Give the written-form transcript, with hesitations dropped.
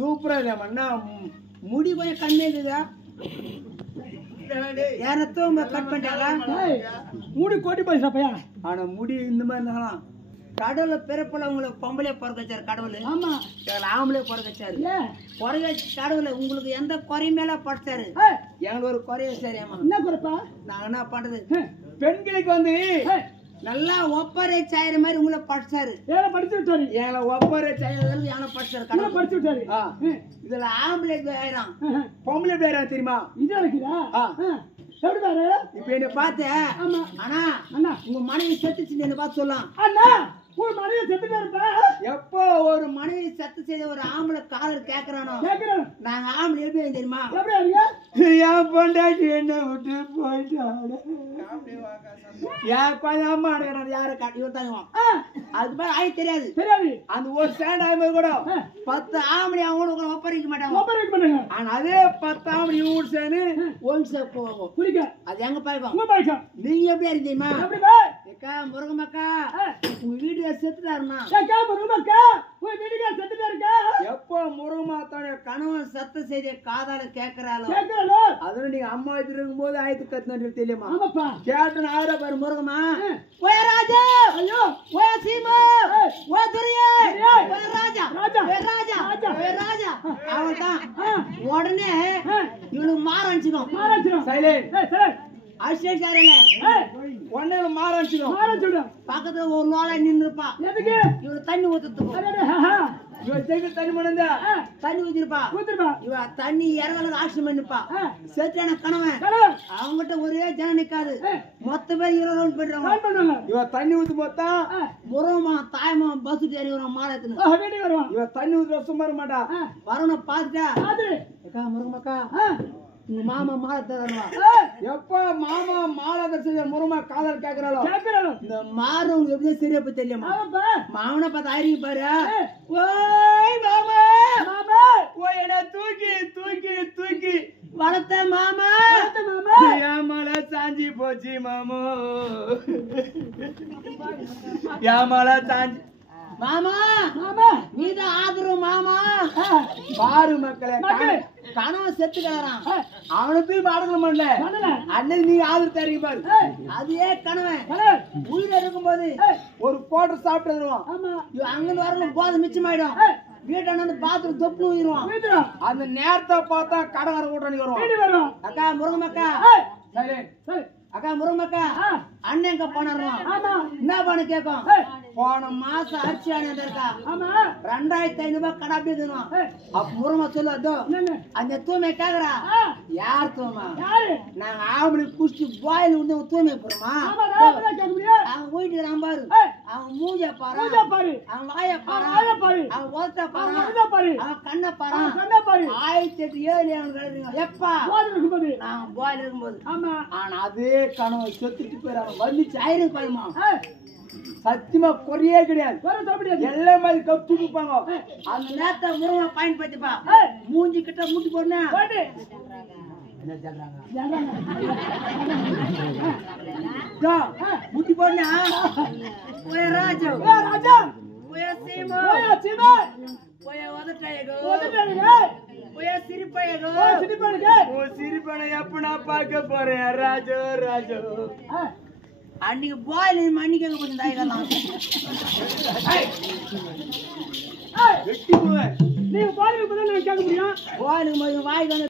சூப்பரா இல்ல முடி கொஞ்சம் கம்மியா கட் பண்ணிட்டாங்களா முடி கோட்டி போயிடுச்சா ஆனா முடி இந்த மாதிரி இருந்தாலும் கடவுள பிறப்புல உங்களுக்கு பொம்பளை பிறக்க வச்சாரு கடவுள். ஆமா ஆம்பளை பிறக்க வச்சாரு. பிறக்க வச்சு கடவுள உங்களுக்கு எந்த குறை மேல படைச்சாரு? எங்களுக்கு ஒரு குறைய சரியாமா என்ன குறைப்பா? நாங்க என்ன பண்றது பெண்களுக்கு வந்து நல்லா ஒப்பரை சாயிற மாதிரி உங்களை படிச்சாரு. படிச்சு விட்டாரு. எங்களை ஒப்பரை சாயிறது யானை படிச்சாரு கடவுள் படிச்சு விட்டாரு. இதுல ஆம்பளை ஆயிரம் பொம்பளை பேரா தெரியுமா? இது இருக்குதா? எப்படி பாரு இப்ப என்ன பார்த்தேன். ஆனா அண்ணா உங்க மனைவி செத்துச்சு என்ன பார்த்து சொல்லலாம். அண்ணா ஒரு மனைவி செத்துட்டாருப்பா. எப்போ ஒரு மனைவி செத்து செய்த ஒரு ஆம்பளை காதல் கேக்குறானோ நாங்க ஆம்பளை எப்படி தெரியுமா? என் பொண்டாட்டி என்ன விட்டு போயிட்டாங்க. யார காட்டி அது மாதிரி ஆயி தெரியாது தெரியாது. அந்த ஒரு ஸ்டாண்ட் ஆகும்போது கூட 10 ஆம்பளை அவங்க ஒப்பறிக்க மாட்டாங்க. ஆனா அதே 10 ஆம்பளை இவங்க சேர்ந்து ஒன்று போவாங்க குளிக்க. அது எங்க பாய்ப்பா நீங்க எப்படி அறிஞ்சீமா? முருகமாக்கா உங்க வீடு செத்துட்டாருமா? எப்போ முருகமாத்தோட கணவன் சத்த செய்த காதால கேக்குறாளோ அதுல நீங்க அம்மா வச்சிருக்கும் போது ஆயத்து கத்துனு தெரியுமா? கேட்டு ஆயிர பாரு முருகமா ஓய ராஜா ஐயோ ஓய சீமா ஓய துரிய ஓய ராஜா ஓய ராஜா ஓய ராஜா அவன்தான் உடனே இவனுக்கு மாறஞ்சிடும் சைலண்ட் அஷ்டேஷாரல ஒண்ணே மாறஞ்சிடும் பக்கத்துல ஒரு லோலா நின்னுப்பா. எதுக்கு? இவரு தண்ணி ஊத்துறதுக்கு. இவ தேக்கு தண்ணி மணந்தா தண்ணி ஊத்திருப்பா. இவ தண்ணி இறங்கல ஆக்ஷன் பண்ணிப்பா. செத்தான கணவன் அவங்கிட்ட ஒரே ஜனம் நிக்காது. மொத்த பேர் 20 ரவுண்ட் போடுறாங்க. இவ தண்ணி ஊத்து மொத்தா முருகமா தாயமா பஸ் ஏறி வரும் மாலத்துல. இவ தண்ணி ஊத்து சும்மா இருக்க மாட்டா. வரணும் பாத்துட்டா அக்கா முருகமாக்கா உங்க மாமா மாலை தரணுமா? எப்ப மாமா மாலை தர முருகமா காதல் கேக்குறாளோ இந்த மாறுவங்க எப்படி சரியா போய் தெரியுமா? மாமனை பார்த்து ஆயிரீங்க பாரு. ஓய் மாமா மாமா ஓய் என்ன தூக்கி தூக்கி தூக்கி வளர்த்த மாமா என் மலை சாஞ்சி போச்சு மாமோ என் மலை சாஞ்சி மாமா மாமா நீதான் ஆதரவு மாமா. பாரு மக்களே கணவன் செத்து கிடறான் அவனுக்கு பாடல பண்ணல அன்னைக்கு நீ ஆதரவு தரீங்க பாரு. அதே கணவன் உயிர் இருக்கும் போது ஒரு கோட்டர் சாப்பிட்டு வருவான். அங்கிருந்து வரணும் போது மிச்சமாயிடும். வீட்டான வந்து பாத்ரூம் தொப்பு உயிடுவான். அந்த நேரத்தை பார்த்தா கடை வர கூட்டணி வருவான். அக்கா முருகமாக்கா அக்கா முருகமாக்கா அண்ணன் எங்க போனாருவான். என்ன பண்ண கேட்கும் போன மாசம் அரிசி ஆனது இருக்கா 2500 ரூபாய் கடை அப்படி தருவான். அப்ப முருகமா சொல்லு அந்த தூய்மை கேக்குறா யார் தூய்மா? நாங்க ஆம்பளை குடிச்சு பாயில் வந்து தூய்மை போறோமா? அவங்க போயிட்டு பாரு அவன் மூஞ்ச பாரு அவன் வாய பாரு அவன் ஓத்த பாரு அவன் கண்ண பாரு 1008 அவனுக்கு எப்பா நாங்க பாயில் இருக்கும்போது. ஆனா அதே கனவு செத்துட்டு போயிடாம வந்துச்சு ஆயிரம் பாயுமா? சத்தியமா குறையே கிடையாது. எல்லா மாதிரி கப்பு தூக்கிப்பாங்க. அந்த நேரத்தை முருகனை பயன்படுத்திப்பா. மூஞ்சி கிட்ட மூட்டி போடுனா மூட்டி போடுனா போய ராஜா போய சீமா போய உதட்டாயகோ போய சிரிப்பாயகோ சிரிப்பான எப்ப நான் பார்க்க போறேன் ராஜோ ராஜோ. அன்னைக்கு பாயில் மன்னிக்க கொஞ்சம் தாய்க்கலாம் நீங்க பாலுக்கு கேட்க முடியும். பாலுக்கு வாய்க்கு